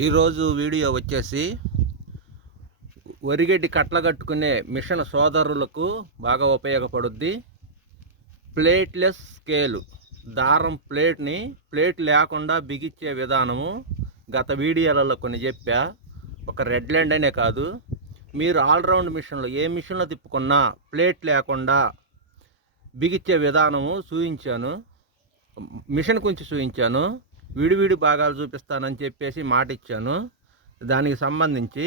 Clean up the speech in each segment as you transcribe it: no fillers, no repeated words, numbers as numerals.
ఈరోజు వీడియో వచ్చేసి వరిగడ్డి కట్టలు కట్టుకునే మిషన్ సోదరులకు బాగా ఉపయోగపడుద్ది. ప్లేట్లెస్ స్కేలు దారం ప్లేట్ లేకుండా బిగించే విధానము గత వీడియోలలో కొన్ని చెప్పా. ఒక రెడ్ ల్యాండ్ అనే కాదు, మీరు ఆల్రౌండ్ మిషన్లో ఏ మిషన్లో తిప్పుకున్నా ప్లేట్ లేకుండా బిగించే విధానము చూపించాను. మిషన్ కొంచెం చూపించాను, విడివిడి భాగాలు చూపిస్తానని చెప్పేసి మాట ఇచ్చాను. దానికి సంబంధించి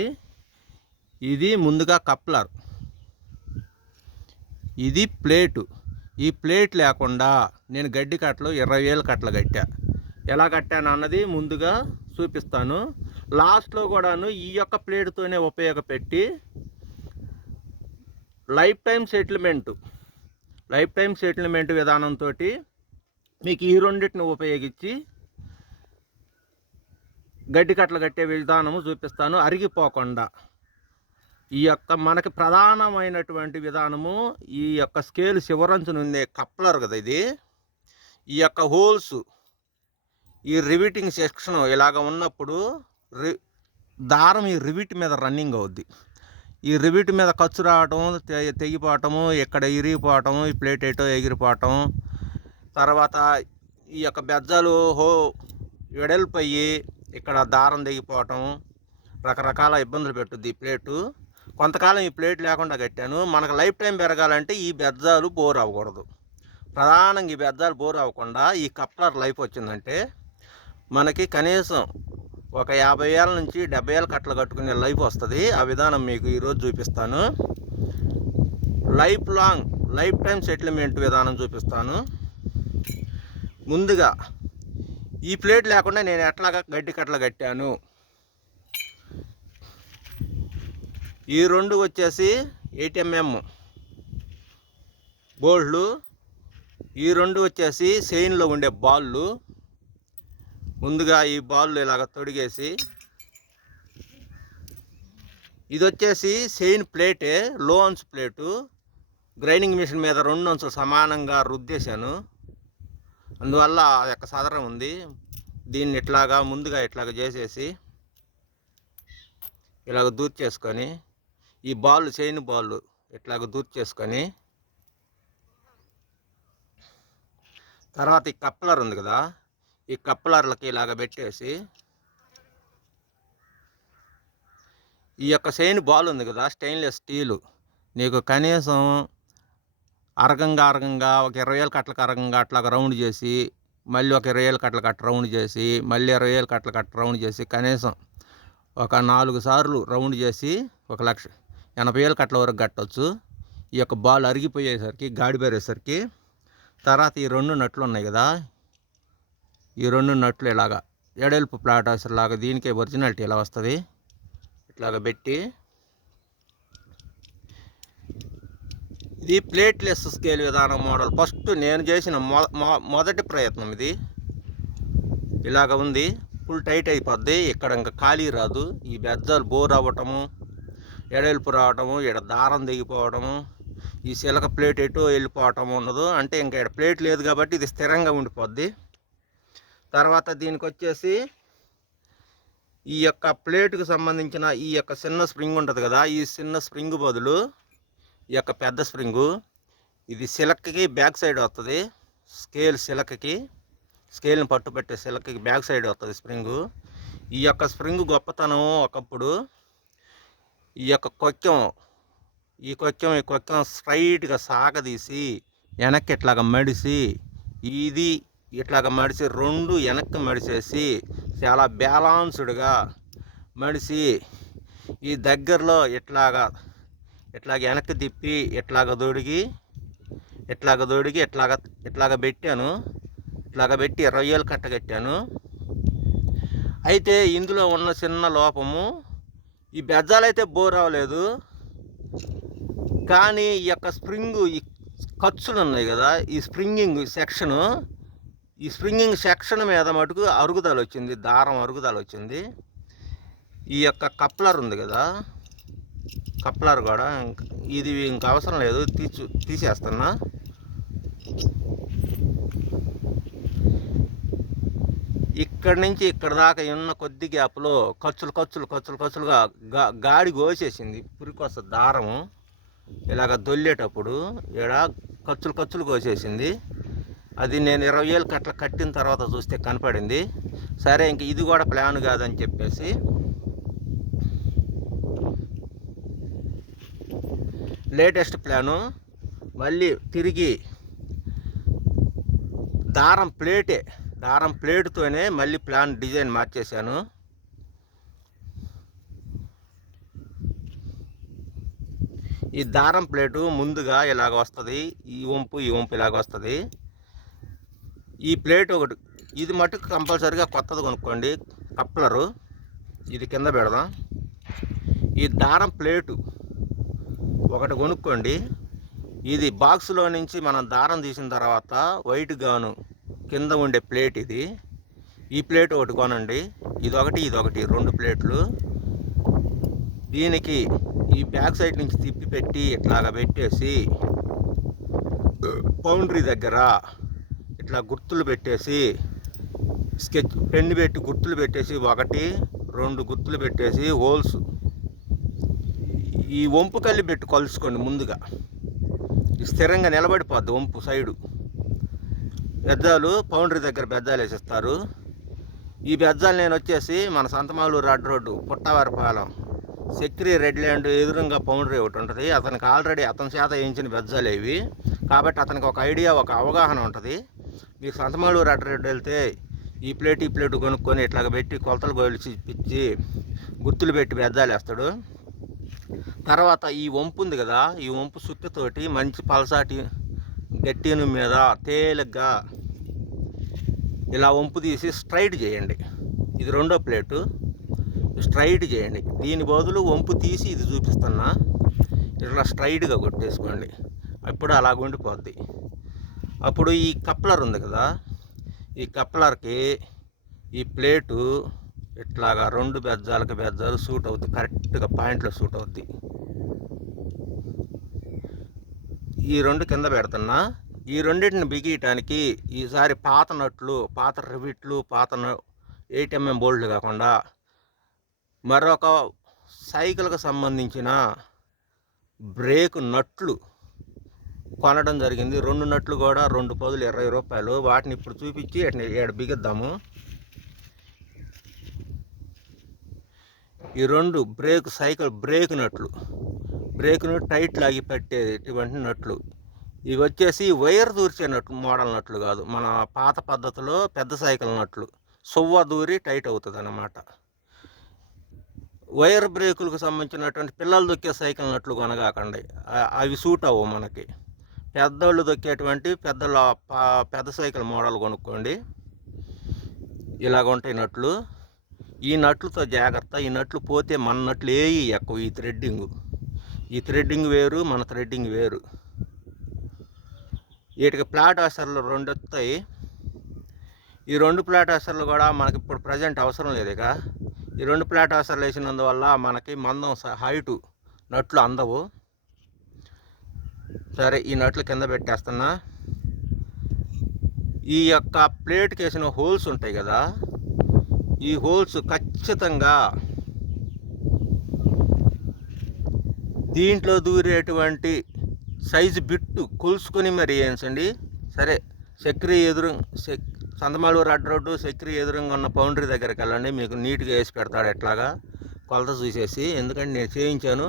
ఇది ముందుగా కప్లర్, ఇది ప్లేటు. ఈ ప్లేట్ లేకుండా నేను గడ్డి కట్టలు 20,000 కట్టలు కట్టా. ఎలా కట్టాను అన్నది ముందుగా చూపిస్తాను. లాస్ట్లో కూడాను ఈ యొక్క ప్లేటుతోనే ఉపయోగపెట్టి లైఫ్ టైం సెటిల్మెంట్ విధానంతో మీకు ఈ రెండింటిని ఉపయోగించి గడ్డి కట్టలు కట్టే విధానము చూపిస్తాను. అరిగిపోకుండా ఈ యొక్క మనకి ప్రధానమైనటువంటి విధానము ఈ యొక్క స్కేల్ చివరంచున ఉండే కప్లర్ కదా ఇది. ఈ యొక్క హోల్స్, ఈ రివిటింగ్ సెక్షన్ ఇలాగ ఉన్నప్పుడు దారం ఈ రివిట్ మీద రన్నింగ్ అవుద్ది. ఈ రివిట్ మీద ఖర్చు రావటం, తెగిపోవటము, ఇక్కడ ఇరిగిపోవటము, ఈ ప్లేట్ ఏటో ఎగిరిపోవటం, తర్వాత ఈ యొక్క బెజ్జాలు వెడల్పయ్యి ఇక్కడ దారం తెగిపోవటం, రకరకాల ఇబ్బందులు పెట్టుద్ది ఈ ప్లేటు. కొంతకాలం ఈ ప్లేట్ లేకుండా కట్టాను. మనకు లైఫ్ టైం పెరగాలంటే ఈ బెజ్జాలు బోర్ అవ్వకూడదు. ప్రధానంగా ఈ బెజ్జాలు బోర్ అవ్వకుండా ఈ కప్లర్ లైఫ్ వచ్చిందంటే మనకి కనీసం ఒక 50,000 నుంచి 70,000 కట్టలు కట్టుకునే లైఫ్ వస్తుంది. ఆ విధానం మీకు ఈరోజు చూపిస్తాను. లైఫ్ టైం సెటిల్మెంట్ విధానం చూపిస్తాను. ముందుగా ఈ ప్లేట్ లేకుండా నేను ఎట్లాగా గడ్డి కట్టలు కట్టాను. ఈ రెండు వచ్చేసి 8 mm బోల్డ్లు, ఈ రెండు వచ్చేసి చైన్లో ఉండే బాళ్ళు. ముందుగా ఈ బాళ్ళు ఇలాగ తొడిగేసి, ఇది వచ్చేసి చైన్ ప్లేటే, లో అంచు ప్లేటు. గ్రైండింగ్ మిషన్ మీద 2 అంచులు సమానంగా రుద్దేశాను, అందువల్ల ఆ యొక్క సదరం ఉంది. దీన్ని ముందుగా ఇట్లాగా చేసేసి ఇలాగ దూర్చేసుకొని, ఈ బాల్ చైన్ బాల్ ఇట్లాగ దూర్చేసుకొని, తర్వాత ఈ కప్లర్ ఉంది కదా, ఈ కప్లర్లకి ఇలాగ పెట్టేసి, ఈ యొక్క చైన్ బాల్ ఉంది కదా స్టెయిన్లెస్ స్టీలు, నీకు కనీసం అరగంగా ఒక 20,000 కట్టలకు అరగంగా అట్లాగా రౌండ్ చేసి, మళ్ళీ ఒక 20,000 కట్టలకు అట్ట రౌండ్ చేసి, మళ్ళీ 20,000 కట్టలకు అట్ట రౌండ్ చేసి, కనీసం ఒక 4 సార్లు రౌండ్ చేసి 1,80,000 కట్టల వరకు కట్టవచ్చు. ఈ యొక్క బాల్ అరిగిపోయేసరికి, గాడిపేరేసరికి. తర్వాత ఈ 2 నట్లు ఉన్నాయి కదా, ఈ 2 నట్లు ఇలాగా ఎడల్పు ప్లాట్ లాగా దీనికే ఒరిజినాలిటీ ఇలా వస్తుంది. ఇట్లాగ పెట్టి, ఇది ప్లేట్లెస్ స్కేల్ విధానం మోడల్. ఫస్ట్ నేను చేసిన మొదటి ప్రయత్నం ఇది. ఇలాగ ఉంది, ఫుల్ టైట్ అయిపోద్ది. ఇక్కడ ఇంకా ఖాళీ రాదు. ఈ బెజ్జాలు బోర్ అవ్వటము, ఎడల్పు రావటము, ఇక్కడ దారం దిగిపోవటము, ఈ సిలక ప్లేట్ ఎటు వెళ్ళిపోవటం ఉండదు. అంటే ఇంకా ఇక్కడ ప్లేట్ లేదు కాబట్టి ఇది స్థిరంగా ఉండిపోద్ది. తర్వాత దీనికి వచ్చేసి ఈ యొక్క ప్లేట్కి సంబంధించిన ఈ యొక్క చిన్న స్ప్రింగ్ ఉంటుంది కదా, ఈ చిన్న స్ప్రింగ్ బదులు ఈ యొక్క పెద్ద స్ప్రింగు, ఇది సిలక్కి బ్యాక్ సైడ్ వస్తుంది. స్కేల్ని పట్టుపెట్టే సిలక్కి బ్యాక్ సైడ్ వస్తుంది స్ప్రింగు. ఈ యొక్క స్ప్రింగ్ గొప్పతనం ఒకప్పుడు ఈ యొక్క కొక్కెం స్ట్రైట్గా సాగదీసి వెనక్కి ఇట్లాగ మడిసి, ఇది ఇట్లాగ మడిసి 2 వెనక్కి మడిసేసి చాలా బ్యాలన్స్డ్గా మడిసి, ఈ దగ్గరలో ఇట్లాగ వెనక్కి తిప్పి ఇట్లాగ దొడిగి ఇట్లాగ పెట్టాను. ఇట్లాగ పెట్టి 20,000 కట్ట కట్టాను. అయితే ఇందులో ఉన్న చిన్న లోపము, ఈ బెజ్జాలైతే బోర్ అవ్వలేదు, కానీ ఈ యొక్క స్ప్రింగు, ఈ ఖర్చులు ఉన్నాయి కదా, ఈ స్ప్రింగింగ్ సెక్షన్ మీద మటుకు అరుగుదల వచ్చింది, దారం అరుగుదల వచ్చింది. ఈ యొక్క కప్లర్ ఉంది కదా, కప్లర్ కూడా ఇది ఇంకా అవసరం లేదు, తీసేస్తున్నా. ఇక్కడి నుంచి ఇక్కడ దాకా ఉన్న కొద్ది గ్యాప్లో ఖర్చులుగా గాడి కోసేసింది. పురికొస్త దారము ఇలాగ దొల్లేటప్పుడు ఇక్కడ ఖర్చులు కోసేసింది. అది నేను 20,000 అట్లా కట్టిన తర్వాత చూస్తే కనపడింది. సరే ఇంక ఇది కూడా ప్లాన్ కాదని చెప్పేసి లేటెస్ట్ ప్లాను మళ్ళీ తిరిగి దారం ప్లేటుతోనే మళ్ళీ ప్లాన్ డిజైన్ మార్చేశాను. ఈ దారం ప్లేటు ముందుగా ఇలాగ వస్తుంది, ఈ వంపు ఇలాగ వస్తుంది. ఈ ప్లేట్ ఒకటి ఇది మటుకు కంపల్సరీగా కొత్తది కొనుక్కోండి, కప్లరు. ఇది కింద పెడదాం. ఈ దారం ప్లేటు ఒకటి కొనుక్కోండి. ఇది బాక్స్లో నుంచి మనం దారం తీసిన తర్వాత వైట్ గాను కింద ఉండే ప్లేట్ ఇది. ఈ ప్లేట్ ఒకటి కొనండి. ఇదొకటి 2 ప్లేట్లు. దీనికి ఈ బ్యాక్ సైడ్ నుంచి తిప్పి పెట్టి ఇట్లాగా పెట్టేసి బౌండరీ దగ్గర ఇట్లా గుర్తులు పెట్టేసి స్కెచ్ పెన్ను పెట్టి గుర్తులు పెట్టేసి 1, 2 గుర్తులు పెట్టేసి హోల్స్ ఈ వంపు కలిపి పెట్టి కలుసుకోండి. ముందుగా స్థిరంగా నిలబడిపోద్ది వంపు సైడు. బెజ్జాలు బౌండరీ దగ్గర బెజ్జాలు వేసిస్తారు. ఈ బెజ్జాలు నేను వచ్చేసి మన సంతమాలు రోడ్డు పుట్టవారిపాలెం సెక్రీ రెడ్ ల్యాండ్ ఎదురుగా బౌండరీ ఒకటి ఉంటుంది. అతనికి ఆల్రెడీ అతని చేత వేయించిన బెజ్జాలు ఇవి కాబట్టి అతనికి ఒక ఐడియా, ఒక అవగాహన ఉంటుంది. మీకు సంతమాలు రోడ్డు వెళ్తే ఈ ప్లేట్ కొనుక్కొని ఇట్లాగ పెట్టి కొలతలు కొలిచి పిచ్చి గుర్తులు పెట్టి బెజ్జాలు వేస్తాడు. తర్వాత ఈ వంపు ఉంది కదా, ఈ వంపు సుత్తితోటి మంచి పలసాటి గట్టిను మీద తేలిగ్గా ఇలా వంపు తీసి స్ట్రైట్ చేయండి. ఇది 2వ ప్లేటు, స్ట్రైట్ చేయండి. దీని బదులు వంపు తీసి ఇది చూపిస్తున్నా. ఇట్లా స్ట్రైట్గా కొట్టేసుకోండి. అప్పుడు అలాగ ఉండిపోద్ది. అప్పుడు ఈ కప్లర్ ఉంది కదా, ఈ కప్లర్కి ఈ ప్లేటు ఇట్లాగా 2 బెజ్జాలు సూట్ అవుతుంది. కరెక్ట్గా పాయింట్లో సూట్ అవుద్ది. ఈ 2 కింద పెడుతున్నా. ఈ రెండింటిని బిగియటానికి ఈసారి పాత నట్లు, పాత రివిట్లు, పాత 8mm బోల్ట్లు కాకుండా మరొక సైకిల్కి సంబంధించిన బ్రేక్ నట్లు కొనడం జరిగింది. 2 నట్లు కూడా 2 పదులు 20 రూపాయలు. వాటిని ఇప్పుడు చూపించి ఇక్కడ బిగిద్దాము. ఈ 2 సైకిల్ బ్రేక్ బ్రేక్ను టైట్ లాగి పెట్టేది ఇటువంటి నట్లు. ఇవి వచ్చేసి వైర్ దూర్చే నట్లు, మోడల్ నట్లు కాదు, మన పాత పద్ధతిలో పెద్ద సైకిల్ నట్లు. సువ్వ దూరి టైట్ అవుతుంది అన్నమాట. వైర్ బ్రేకులకు సంబంధించినటువంటి పిల్లలు దొక్కే సైకిల్ నట్లు కొనగాకండి, అవి సూట్ అవ్వవు మనకి. పెద్దోళ్ళు దొక్కేటువంటి పెద్ద సైకిల్ మోడల్ కొనుక్కోండి. ఇలాగ ఉంటాయి నట్లు. ఈ నట్లతో జాగ్రత్త. ఈ నట్లు పోతే మన నట్లు ఏవి ఎక్కువ. ఈ థ్రెడ్డింగ్ వేరు, మన థ్రెడ్డింగ్ వేరు. వీటికి ఫ్లాట్ ఆసర్లు 2 వస్తాయి. ఈ 2 ఫ్లాట్ ఆసర్లు కూడా మనకి ఇప్పుడు ప్రజెంట్ అవసరం లేదు. ఇక ఈ 2 ఫ్లాట్ ఆసర్లు వేసినందువల్ల మనకి మందం హైటు నట్లు అందవు. సరే, ఈ నట్లు కింద పెట్టేస్తున్నా. ఈ యొక్క ప్లేట్కి వేసిన హోల్స్ ఉంటాయి కదా, ఈ హోల్స్ ఖచ్చితంగా దీంట్లో దూరేటువంటి సైజు బిట్టు కొలుసుకొని మరి వేయించండి. సరే, సంతమాలు రోడ్డు సెక్రీ ఎదురుగా ఉన్న బౌండరీ దగ్గరికి వెళ్ళండి. మీకు నీట్గా వేసి పెడతాడు ఎట్లాగా కొలత చూసేసి. ఎందుకంటే నేను చేయించాను.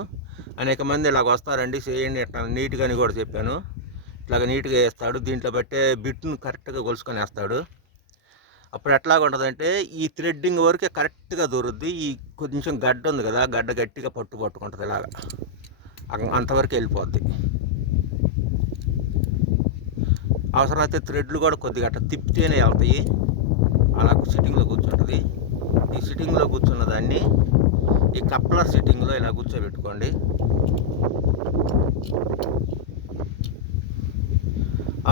అనేక మంది ఇలాగ వస్తారండి, చేయండి ఎట్లా నీట్గా అని కూడా చెప్పాను. ఇట్లాగ నీట్గా వేస్తాడు. దీంట్లో బట్టే బిట్టును కరెక్ట్గా కొలుసుకొని వేస్తాడు. అప్పుడు ఎట్లాగ ఉంటుందంటే ఈ థ్రెడ్డింగ్ వరకే కరెక్ట్గా దొరుకుద్ది. ఈ కొంచెం గడ్డ ఉంది కదా, గడ్డ గట్టిగా పట్టుకుంటుంది. ఇలాగా అంతవరకు వెళ్ళిపోద్ది. అవసరమైతే థ్రెడ్లు కూడా కొద్దిగా అట్లా తిప్పితేనే వెళ్తాయి. అలా సిట్టింగ్లో కూర్చుంటుంది. ఈ సిట్టింగ్లో కూర్చున్న దాన్ని ఈ కప్లర్ సిట్టింగ్లో ఇలా కూర్చోబెట్టుకోండి.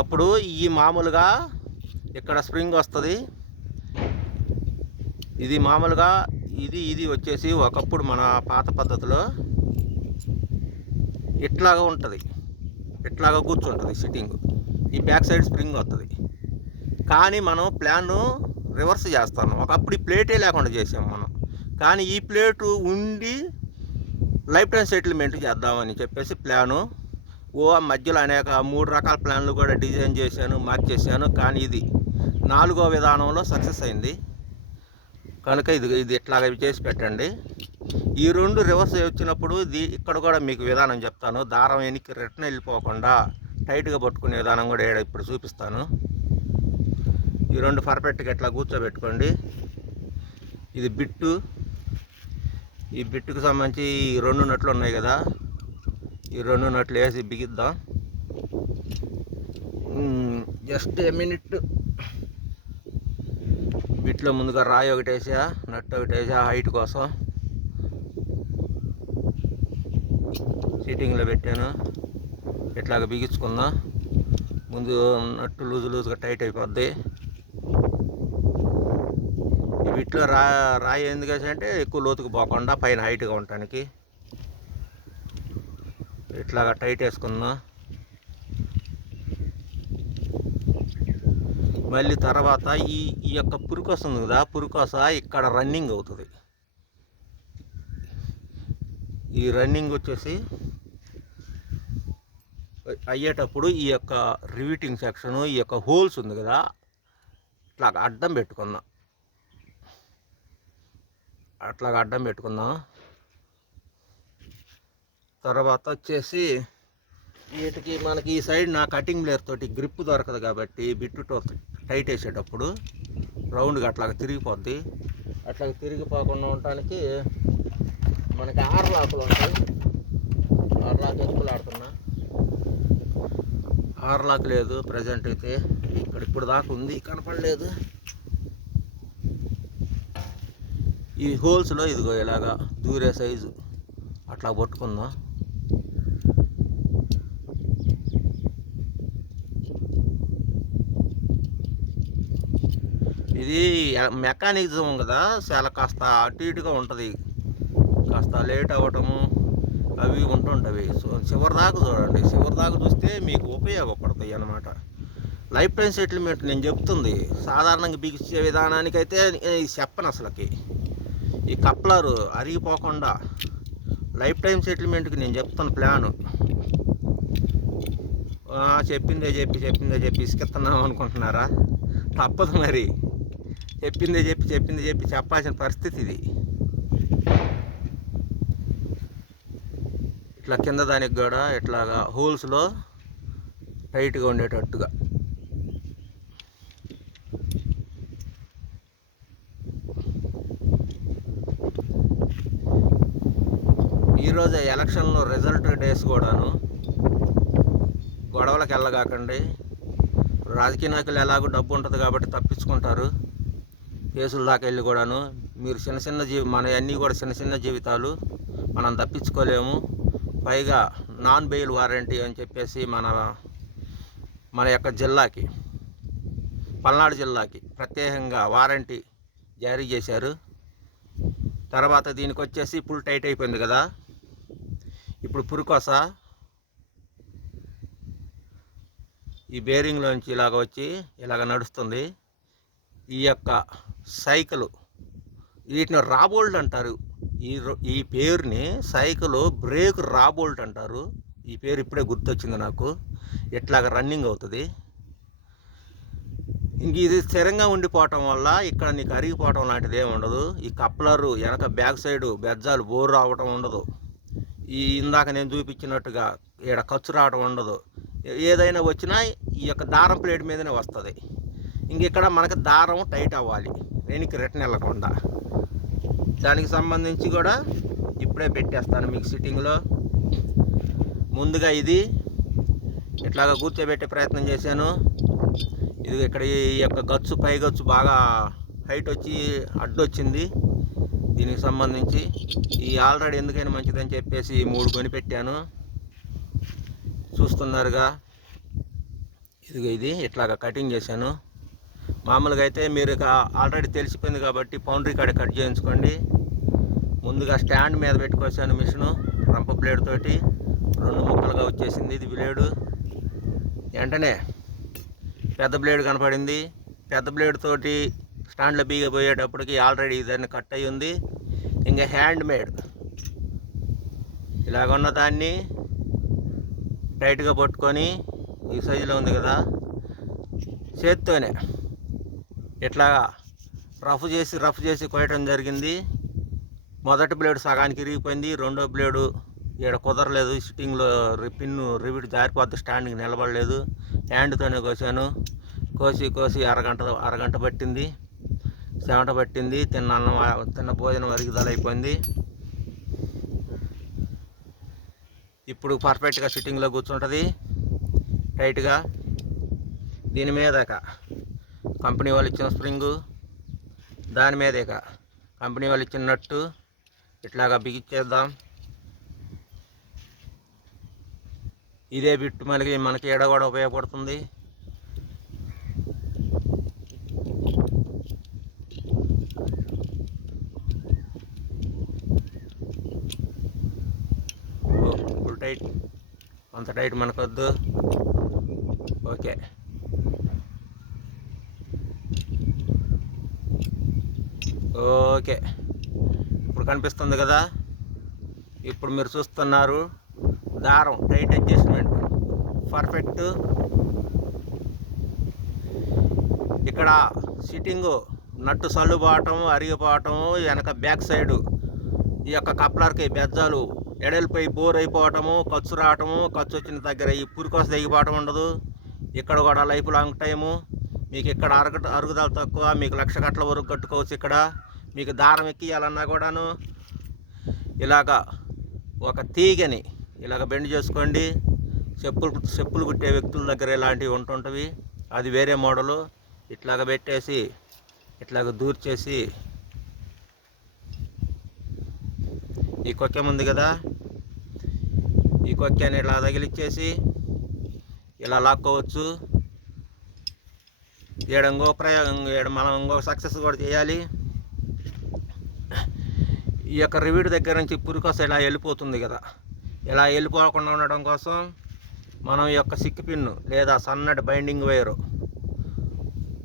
అప్పుడు ఈ మామూలుగా ఇక్కడ స్ప్రింగ్ వస్తుంది. ఇది మామూలుగా ఇది వచ్చేసి ఒకప్పుడు మన పాత పద్ధతిలో ఇట్లాగా ఉంటుంది, ఇట్లాగా కూర్చుంటుంది సిట్టింగ్. ఈ బ్యాక్ సైడ్ స్ప్రింగ్ వస్తుంది. కానీ మనం ప్లాన్ రివర్స్ చేస్తాను. ఒకప్పుడు ఈ ప్లేటే లేకుండా చేసాం మనం, కానీ ఈ ప్లేటు ఉండి లైఫ్ టైం సెటిల్మెంట్ చేద్దామని చెప్పేసి ప్లాను. మధ్యలో అనేక 3 రకాల ప్లాన్లు కూడా డిజైన్ చేశాను, మార్చేసాను. కానీ ఇది 4వ విధానంలో సక్సెస్ అయింది కనుక ఇది ఇట్లాగ చేసి పెట్టండి. ఈ 2 రివర్స్ వచ్చినప్పుడు ఇక్కడ కూడా మీకు విధానం చెప్తాను. దారం వెనక్కి రిటర్న్ వెళ్ళిపోకుండా టైట్గా పట్టుకునే విధానం కూడా ఇప్పుడు చూపిస్తాను. ఈ 2 పర్ఫెక్ట్గా ఇట్లా కూర్చోబెట్టుకోండి. ఇది బిట్టు, ఈ బిట్టుకు సంబంధించి ఈ 2 నట్లు ఉన్నాయి కదా, ఈ 2 నట్లు వేసి బిగిద్దాం. Just a minute. బిట్లో ముందుగా రాయి ఒకటి వేసా, నట్టు ఒకటి వేసా హైట్ కోసం. సిట్టింగ్లో పెట్టాను. ఇట్లాగ బిగించుకుందాం. ముందు నట్టు లూజుగా టైట్ అయిపోద్ది. ఈ బిట్లో రాయి ఎందుకు వేసంటే ఎక్కువ లోతుకు పోకుండా పైన హైట్గా ఉండటానికి. ఇట్లాగా టైట్ వేసుకుందాం. మళ్ళీ తర్వాత ఈ యొక్క పురుకోస ఉంది కదా, పురుకోస ఇక్కడ రన్నింగ్ అవుతుంది. ఈ రన్నింగ్ వచ్చేసి అయ్యేటప్పుడు ఈ యొక్క రివిటింగ్ సెక్షను, ఈ యొక్క హోల్స్ ఉంది కదా, ఇట్లాగ అడ్డం పెట్టుకుందాం. అట్లాగ అడ్డం పెట్టుకుందాం. తర్వాత వచ్చేసి వీటికి మనకి ఈ సైడ్ నా కటింగ్ బ్లేర్ తోటి గ్రిప్ దొరకదు కాబట్టి బిట్టుతో టైట్ వేసేటప్పుడు రౌండ్గా అట్లాగ తిరిగిపోద్ది. అట్లాగ తిరిగిపోకుండా ఉండటానికి మనకి 6 లాకులు ఉంటాయి. 6 లాక్ ఎక్కువ ఆడుతున్నా. 6 లాక్ లేదు ప్రజెంట్ అయితే, ఇక్కడ ఇప్పుడు దాకా ఉంది కనపడలేదు. ఈ హోల్స్లో ఇదిగో ఇలాగా దూరే సైజు అట్లా పట్టుకుందాం. ఇది మెకానిజం కదా, చాలా కాస్త అటు ఇటుగా ఉంటుంది, కాస్త లేట్ అవ్వటము అవి ఉంటుంటవి. సో చివరి దాకా చూడండి. చివరి దాకా చూస్తే మీకు ఉపయోగపడతాయి అన్నమాట. లైఫ్ టైం సెటిల్మెంట్ నేను చెప్తుంది సాధారణంగా బిగించే విధానానికైతే చెప్పను అసలుకి. ఈ కప్లరు అరిగిపోకుండా లైఫ్ టైం సెటిల్మెంట్కి నేను చెప్తాను ప్లాను. చెప్పిందే చెప్పి ఇసుకెత్తున్నాం అనుకుంటున్నారా? తప్పదు మరి. చెప్పిందే చెప్పి చెప్పాల్సిన పరిస్థితి ఇది. ఇట్లా కింద దానికి కూడా ఇట్లాగా హోల్స్లో టైట్గా ఉండేటట్టుగా. ఈరోజు ఎలక్షన్లో రిజల్ట్ డేస్ కూడాను గొడవలకు వెళ్ళగాకండి. రాజకీయ నాయకులు ఎలాగో డబ్బు ఉంటుంది కాబట్టి తప్పించుకుంటారు కేసుల దాకా వెళ్ళి కూడాను. మీరు మన అన్నీ కూడా చిన్న జీవితాలు, మనం తప్పించుకోలేము. పైగా నాన్ బెయిల్ వారంటీ అని చెప్పేసి మన యొక్క జిల్లాకి, పల్నాడు జిల్లాకి ప్రత్యేకంగా వారంటీ జారీ చేశారు. తర్వాత దీనికి వచ్చేసి ఫుల్ టైట్ అయిపోయింది కదా. ఇప్పుడు పురుకోస ఈ బేరింగ్లోంచి ఇలాగ వచ్చి ఇలాగ నడుస్తుంది. ఈ యొక్క సైకిల్, వీటిని రాబోల్ట్ అంటారు. ఈ పేరుని సైకిల్ బ్రేక్ రాబోల్ట్ అంటారు. ఈ పేరు ఇప్పుడే గుర్తొచ్చింది నాకు. ఇట్లాగ రన్నింగ్ అవుతుంది. ఇంక ఇది స్థిరంగా ఉండిపోవటం వల్ల ఇక్కడ నీకు అరిగిపోవటం లాంటిది ఏమి ఉండదు. ఈ కప్లరు వెనక బ్యాక్ సైడు బెజ్జాలు బోరు రావటం ఉండదు. ఇందాక నేను చూపించినట్టుగా ఇక్కడ ఖర్చు రావటం ఉండదు. ఏదైనా వచ్చినా ఈ యొక్క దారం ప్లేట్ మీదనే వస్తుంది. ఇంక ఇక్కడ మనకు దారం టైట్ అవ్వాలి వెనక్కి రిటర్న్ వెళ్ళకుండా. దానికి సంబంధించి కూడా ఇప్పుడే పెట్టేస్తాను మీకు సిట్టింగ్లో. ముందుగా ఇది ఇట్లాగా కూర్చోబెట్టే ప్రయత్నం చేశాను. ఇది ఇక్కడ ఈ యొక్క గచ్చు, పై గచ్చు బాగా హైట్ వచ్చి అడ్డొచ్చింది. దీనికి సంబంధించి ఈ ఆల్రెడీ ఎందుకైనా మంచిదని చెప్పేసి 3 కొని పెట్టాను. చూస్తున్నారుగా, ఇది ఇట్లాగా కటింగ్ చేశాను. మామూలుగా అయితే మీరు ఆల్రెడీ తెలిసిపోయింది కాబట్టి పౌండరీ కాడ కట్ చేయించుకోండి. ముందుగా స్టాండ్ మీద పెట్టుకొచ్చాను మిషను, రంప బ్లేడ్ తోటి 2 ముక్కలుగా వచ్చేసింది. ఇది బ్లేడు. వెంటనే పెద్ద బ్లేడ్ కనపడింది. పెద్ద బ్లేడ్ తోటి స్టాండ్లో బిగిపోయేటప్పటికి ఆల్రెడీ దాన్ని కట్ అయ్యి ఉంది. ఇంకా హ్యాండ్ మేడ్ ఇలాగున్న దాన్ని టైట్గా పట్టుకొని ఈ సైజులో ఉంది కదా, చేత్తోనే ఇట్లా రఫ్ చేసి కొయ్యటం జరిగింది. మొదటి బ్లేడ్ సగానికి ఇరిగిపోయింది, రెండో బ్లేడు ఇక్కడ కుదరలేదు, సిట్టింగ్లో పిన్ను రివిట్ జారిపోద్ది, స్టాండ్కి నిలబడలేదు. హ్యాండ్తోనే కోసాను. కోసి అరగంట పట్టింది, చెమట పట్టింది. తిన్న భోజనం అరుగుదల అయిపోయింది. ఇప్పుడు పర్ఫెక్ట్గా సిట్టింగ్లో కూర్చుంటుంది టైట్గా. దీని మీద కంపెనీ వాళ్ళు ఇచ్చిన స్ప్రింగు, దాని మీద కంపెనీ వాళ్ళు ఇచ్చిన నట్టు ఇట్లాగా బిగిచ్చేద్దాం. ఇదే బిట్టు మనకి ఎడ కూడా ఉపయోగపడుతుంది. ఫుల్ టైట్, అంత టైట్ మనకొద్దు. ఓకే, ఓకే ఇప్పుడు కనిపిస్తుంది కదా. ఇప్పుడు మీరు చూస్తున్నారు దారం టైట్ అడ్జస్ట్మెంట్ పర్ఫెక్ట్. ఇక్కడ సిట్టింగు నట్టు సల్లుబావటం అరిగిపోవటం, వెనక బ్యాక్ సైడు ఈ యొక్క కప్లర్కి బెజ్జాలు ఎడలిపోయి బోర్ అయిపోవటము, ఖర్చు రావటము, ఖర్చు వచ్చిన దగ్గర ఈ పురికోస తెగిపోవటం ఉండదు. ఇక్కడ కూడా లైఫ్ లాంగ్ టైము. మీకు ఇక్కడ అరుగుదల తక్కువ, మీకు 1,00,000 కట్ల వరకు కట్టుకోవచ్చు. ఇక్కడ మీకు దారం ఎక్కియాలన్నా కూడాను ఇలాగా ఒక తీగని ఇలాగ బెండ్ చేసుకోండి. చెప్పులు కుట్టే వ్యక్తుల దగ్గర ఇలాంటివి ఉంటుంటవి, అది వేరే మోడలు. ఇట్లాగ పెట్టేసి ఇట్లాగ దూర్చేసి ఈ కొక్కెం ఉంది కదా, ఈ కొక్కెని ఇలా తగిలిచ్చేసి ఇలా లాక్కోవచ్చు. ఇంకో ప్రయోగం మనం ఇంకో సక్సెస్ కూడా చేయాలి. ఈ యొక్క రివిడ్ దగ్గర నుంచి పురికోస ఇలా వెళ్ళిపోతుంది కదా, ఇలా వెళ్ళిపోకుండా ఉండడం కోసం మనం ఈ యొక్క సిక్కి పిన్ను లేదా సన్నటి బైండింగ్ వైరు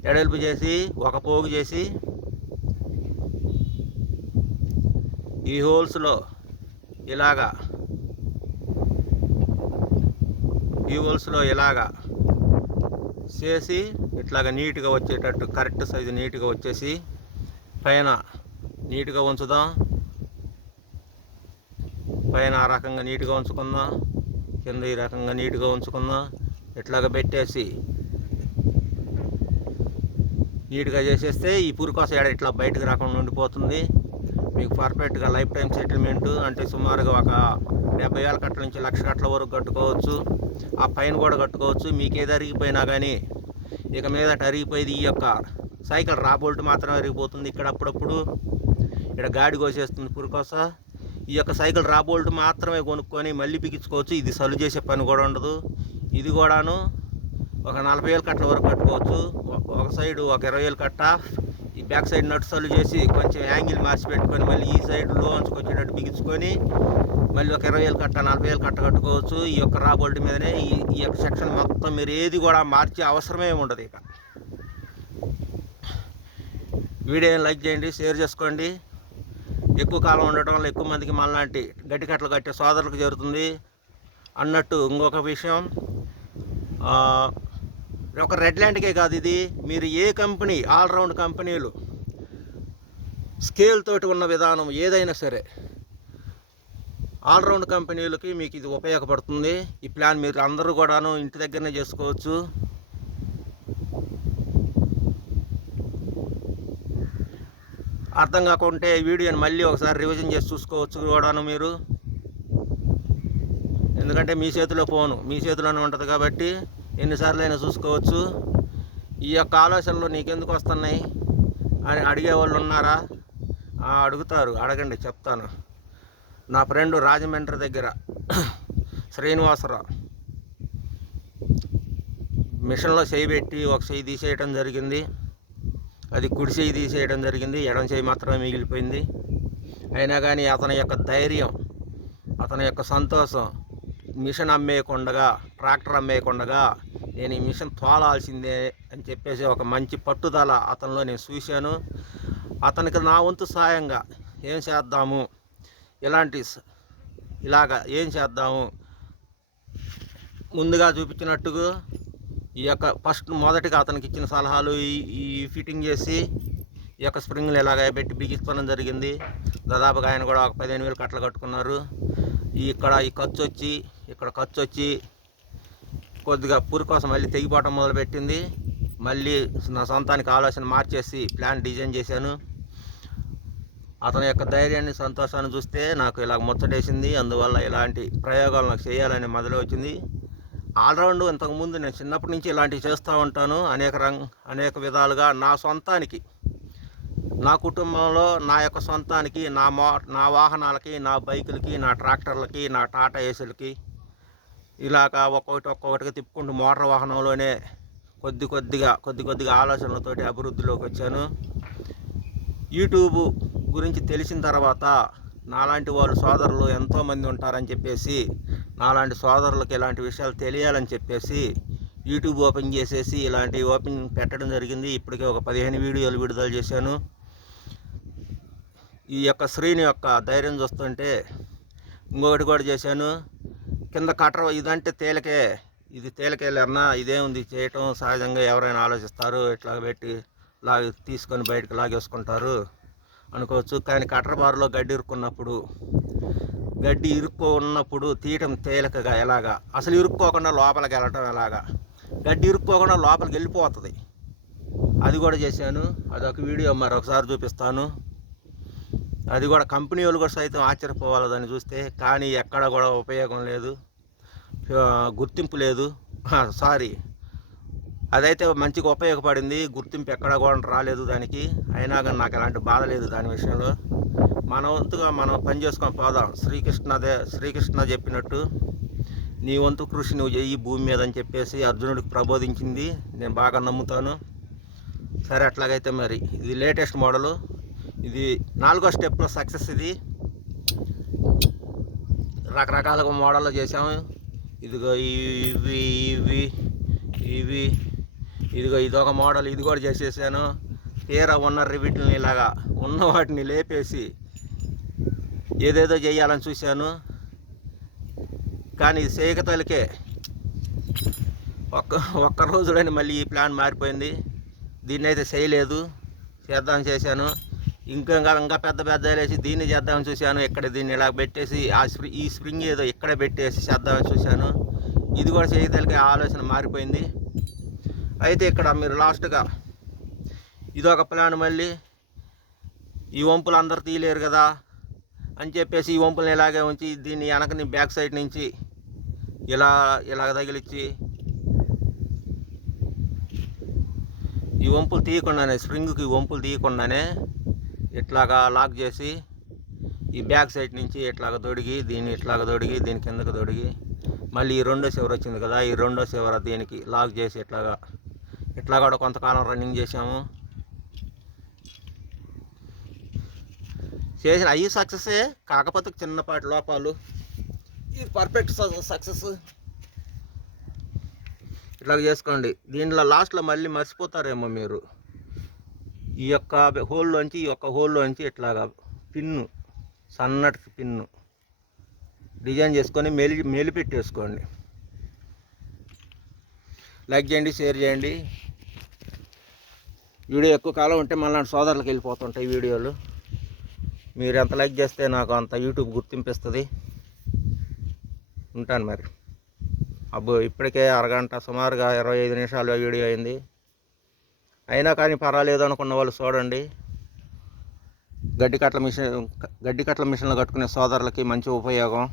ఎడల్పు చేసి ఒక పోగు చేసి ఈ హోల్స్లో ఇలాగా చేసి ఇట్లాగా నీట్గా వచ్చేటట్టు కరెక్ట్ సైజు నీట్గా వచ్చేసి పైన నీట్గా ఉంచుదాం. పైన ఆ రకంగా నీట్గా ఉంచుకుందాం, కింద ఈ రకంగా నీట్గా ఉంచుకుందాం. ఇట్లాగ పెట్టేసి నీట్గా చేసేస్తే ఈ పురికోస ఏడ ఇట్లా బయటకు రాకుండా ఉండిపోతుంది. మీకు పర్ఫెక్ట్గా లైఫ్ టైం సెటిల్మెంటు అంటే సుమారుగా ఒక 70,000 కట్టల నుంచి 1,00,000 కట్టల వరకు కట్టుకోవచ్చు. ఆ పైన కూడా కట్టుకోవచ్చు. మీకు ఏది అరిగిపోయినా కానీ ఇక మీద అరిగిపోయేది ఈ యొక్క సైకిల్ రాబోల్ట్ మాత్రమే అరిగిపోతుంది. ఇక్కడ అప్పుడప్పుడు ఇక్కడ గాడి కోసేస్తుంది పురికోస. ఈ యొక్క సైకిల్ రాబోల్ట్ మాత్రమే కొనుక్కొని మళ్ళీ బిగించుకోవచ్చు. ఇది సలు చేసే పని కూడా ఉండదు. ఇది కూడాను ఒక 40,000 కట్టల వరకు కట్టుకోవచ్చు. ఒక సైడు ఒక 20,000 కట్ట, ఈ బ్యాక్ సైడ్ నట్టు సలు చేసి కొంచెం యాంగిల్ మార్చి పెట్టుకొని మళ్ళీ ఈ సైడ్ లో అంచుకొచ్చేటట్టు బిగించుకొని మళ్ళీ ఒక 20,000 కట్ట 40,000 కట్ట కట్టుకోవచ్చు. ఈ యొక్క రాబోల్ట్ మీదనే ఈ యొక్క సెక్షన్ మొత్తం మీరు ఏది కూడా మార్చే అవసరమే ఉండదు. ఇక వీడియోని లైక్ చేయండి, షేర్ చేసుకోండి. ఎక్కువ కాలం ఉండటం వల్ల ఎక్కువ మందికి మనలాంటి గట్టి కట్టలు కట్టే సోదరులకు జరుగుతుంది అన్నట్టు. ఇంకొక విషయం, ఒక రెడ్ ల్యాండ్కే కాదు, ఇది మీరు ఏ కంపెనీ ఆల్రౌండ్ కంపెనీలు స్కేల్ తోటి ఉన్న విధానం ఏదైనా సరే ఆల్రౌండ్ కంపెనీలకి మీకు ఇది ఉపయోగపడుతుంది. ఈ ప్లాన్ మీరు అందరూ కూడాను ఇంటి దగ్గరనే చేసుకోవచ్చు. అర్థం కాకుంటే వీడియోని మళ్ళీ ఒకసారి రివిజన్ చేసి చూసుకోవచ్చు కూడాను మీరు. ఎందుకంటే మీ చేతిలో ఫోను మీ చేతిలోనే ఉంటుంది కాబట్టి ఎన్నిసార్లు అయినా చూసుకోవచ్చు. ఈ యొక్క ఆలోచనలు నీకెందుకు వస్తున్నాయి అని అడిగేవాళ్ళు ఉన్నారా? అడుగుతారు, అడగండి, చెప్తాను. నా ఫ్రెండ్ రాజమండ్రి దగ్గర శ్రీనివాసరావు మిషన్లో చేయి పెట్టి ఒక చేయి తీసేయడం జరిగింది. అది కుడి చేయి తీసేయడం జరిగింది, ఎడం చేయి మాత్రమే మిగిలిపోయింది. అయినా కానీ అతని యొక్క ధైర్యం, అతని యొక్క సంతోషం, మిషన్ అమ్మేయకుండగా ట్రాక్టర్ అమ్మేయకుండగా నేను ఈ మిషన్ తోలాల్సిందే అని అని చెప్పేసి ఒక మంచి పట్టుదల అతనిలో నేను చూశాను. అతనికి నా వంతు సాయంగా ఏం చేద్దాము, ఇలాగా ఏం చేద్దాము, ముందుగా చూపించినట్టుగా ఈ యొక్క మొదటిగా అతనికి ఇచ్చిన సలహాలు ఈ ఫిట్టింగ్ చేసి ఈ యొక్క స్ప్రింగ్లు ఇలాగ పెట్టి బిగించడం జరిగింది. దాదాపుగా ఆయన కూడా ఒక 15,000 కట్టలు కట్టుకున్నారు. ఇక్కడ ఖర్చు వచ్చి కొద్దిగా పూరి కోసం మళ్ళీ తెగిపోవటం మొదలుపెట్టింది. మళ్ళీ నా సొంతానికి ఆలోచన మార్చేసి ప్లాన్ డిజైన్ చేశాను. అతని యొక్క ధైర్యాన్ని, సంతోషాన్ని చూస్తే నాకు ఇలా ముచ్చటేసింది. అందువల్ల ఇలాంటి ప్రయోగాలు నాకు చేయాలని మొదలు వచ్చింది. ఆల్రౌండ్ ఇంతకుముందు నేను చిన్నప్పటి నుంచి ఇలాంటివి చేస్తూ ఉంటాను. అనేక విధాలుగా నా సొంతానికి, నా కుటుంబంలో, నా యొక్క సొంతానికి, నా వాహనాలకి, నా బైకులకి, నా ట్రాక్టర్లకి, నా టాటా ఏసీలకి ఇలాగ ఒక్కొక్కటిగా తిప్పుకుంటూ మోటార్ వాహనంలోనే కొద్ది కొద్దిగా ఆలోచనలతోటి అభివృద్ధిలోకి వచ్చాను. యూట్యూబ్ గురించి తెలిసిన తర్వాత నాలాంటి వాళ్ళు సోదరులు ఎంతోమంది ఉంటారని చెప్పేసి, నాలాంటి సోదరులకు ఇలాంటి విషయాలు తెలియాలని చెప్పేసి యూట్యూబ్ ఓపెన్ చేసేసి ఇలాంటి పెట్టడం జరిగింది. ఇప్పటికే ఒక 15 వీడియోలు విడుదల చేశాను. ఈ యొక్క శ్రీని యొక్క ధైర్యం చూస్తుంటే ఇంకొకటి కూడా చేశాను. కింద కట్టర్ ఇదంటే ఇది తేలికేలేరన్నా, ఇదేముంది చేయటం, సహజంగా ఎవరైనా ఆలోచిస్తారు, ఇట్లా పెట్టి తీసుకొని బయటకు లాగేసుకుంటారు అనుకోవచ్చు. కానీ కట్టర్ బారులో గడ్డి ఇరుక్కున్నప్పుడు తీయటం తేలికగా ఎలాగా, అసలు ఇరుక్కోకుండా లోపలికి వెళ్ళటం ఎలాగా, గడ్డి ఇరుక్కోకుండా లోపలికి వెళ్ళిపోతుంది, అది కూడా చేశాను. అదొక వీడియో మరొకసారి చూపిస్తాను. అది కూడా కంపెనీ వాళ్ళు కూడా సైతం ఆశ్చర్యపోవాలి దాన్ని చూస్తే. కానీ ఎక్కడ కూడా ఉపయోగం లేదు, గుర్తింపు లేదు. అదైతే మంచిగా ఉపయోగపడింది, గుర్తింపు ఎక్కడ కూడా రాలేదు దానికి. అయినా కానీ నాకు ఎలాంటి బాధ లేదు దాని విషయంలో. మన వంతుగా మనం పని చేసుకొని పోదాం. శ్రీకృష్ణ చెప్పినట్టు నీ వంతు కృషి నువ్వు చెయ్యి భూమి మీద అని చెప్పేసి అర్జునుడికి ప్రబోధించింది. నేను బాగా నమ్ముతాను. సరే, అట్లాగైతే మరి ఇది లేటెస్ట్ మోడలు, ఇది 4వ స్టెప్లో సక్సెస్. ఇది రకరకాలుగా మోడల్లో చేసాము. ఇదిగో ఇదిగో ఇదొక మోడల్, ఇది కూడా చేసేసాను. తీరా వీటిని ఇలాగా ఉన్న వాటిని లేపేసి ఏదేదో చేయాలని చూశాను. కానీ ఇది చేయకతలకే ఒక్క రోజులోనే మళ్ళీ ఈ ప్లాన్ మారిపోయింది. దీన్ని అయితే చేయలేదు, చేశాను. ఇంకా పెద్ద వేసి దీన్ని చేద్దామని చూశాను. ఇక్కడ దీన్ని ఇలా పెట్టేసి ఈ స్ప్రింగ్ ఏదో ఇక్కడ పెట్టేసి చేద్దామని చూశాను. ఇది కూడా చేయగలిగే ఆలోచన మారిపోయింది. అయితే ఇక్కడ మీరు లాస్ట్గా ఇదొక ప్లాన్, మళ్ళీ ఈ వంపులు అందరు తీయలేరు కదా అని చెప్పేసి ఈ వంపులను ఇలాగే ఉంచి దీన్ని వెనకని బ్యాక్ సైడ్ నుంచి ఇలాగ తగిలిచ్చి ఈ వంపులు తీయకుండానే, స్ప్రింగ్కి వంపులు తీయకుండానే ఇట్లాగా లాక్ చేసి ఈ బ్యాక్ సైడ్ నుంచి ఇట్లాగ తొడిగి దీని కిందకు తొడిగి మళ్ళీ ఈ రెండో చివర వచ్చింది కదా, ఈ రెండో చివర దీనికి లాక్ చేసి ఇట్లా కూడా కొంతకాలం రన్నింగ్ చేసాము. చేసిన అవి సక్సెస్సే, కాకపోతే చిన్నపాటి లోపాలు. ఇది పర్ఫెక్ట్ సక్సెస్. ఇట్లాగ చేసుకోండి. దీంట్లో లాస్ట్లో మళ్ళీ మర్చిపోతారేమో మీరు, ఈ యొక్క హోల్లోంచి ఇట్లాగా సన్నటి పిన్ను డిజైన్ చేసుకొని మెలిపెట్టేసుకోండి. లైక్ చేయండి, షేర్ చేయండి. వీడియో ఎక్కువ కాలం ఉంటే మళ్ళీ సోదరులకు వెళ్ళిపోతుంటాయి వీడియోలు. మీరు ఎంత లైక్ చేస్తే నాకు అంత యూట్యూబ్ గుర్తింపిస్తుంది. ఉంటాను మరి. ఇప్పటికే అరగంట, సుమారుగా 25 నిమిషాలు వీడియో అయింది. అయినా కానీ పర్వాలేదు అనుకున్న వాళ్ళు చూడండి. గడ్డి కట్టల మిషన్లు కట్టుకునే సోదరులకి మంచి ఉపయోగం.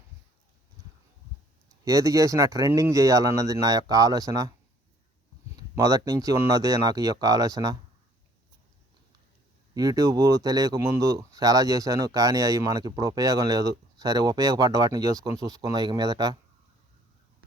ఏది చేసినా ట్రెండింగ్ చేయాలన్నది నా యొక్క ఆలోచన. మొదటి నుంచి ఉన్నదే నాకు ఈ యొక్క ఆలోచన. యూట్యూబ్ తెలియకముందు చాలా చేశాను, కానీ అవి మనకి ఇప్పుడు ఉపయోగం లేదు. సరే, ఉపయోగపడ్డ వాటిని చూసుకుందాం ఇక మీదట.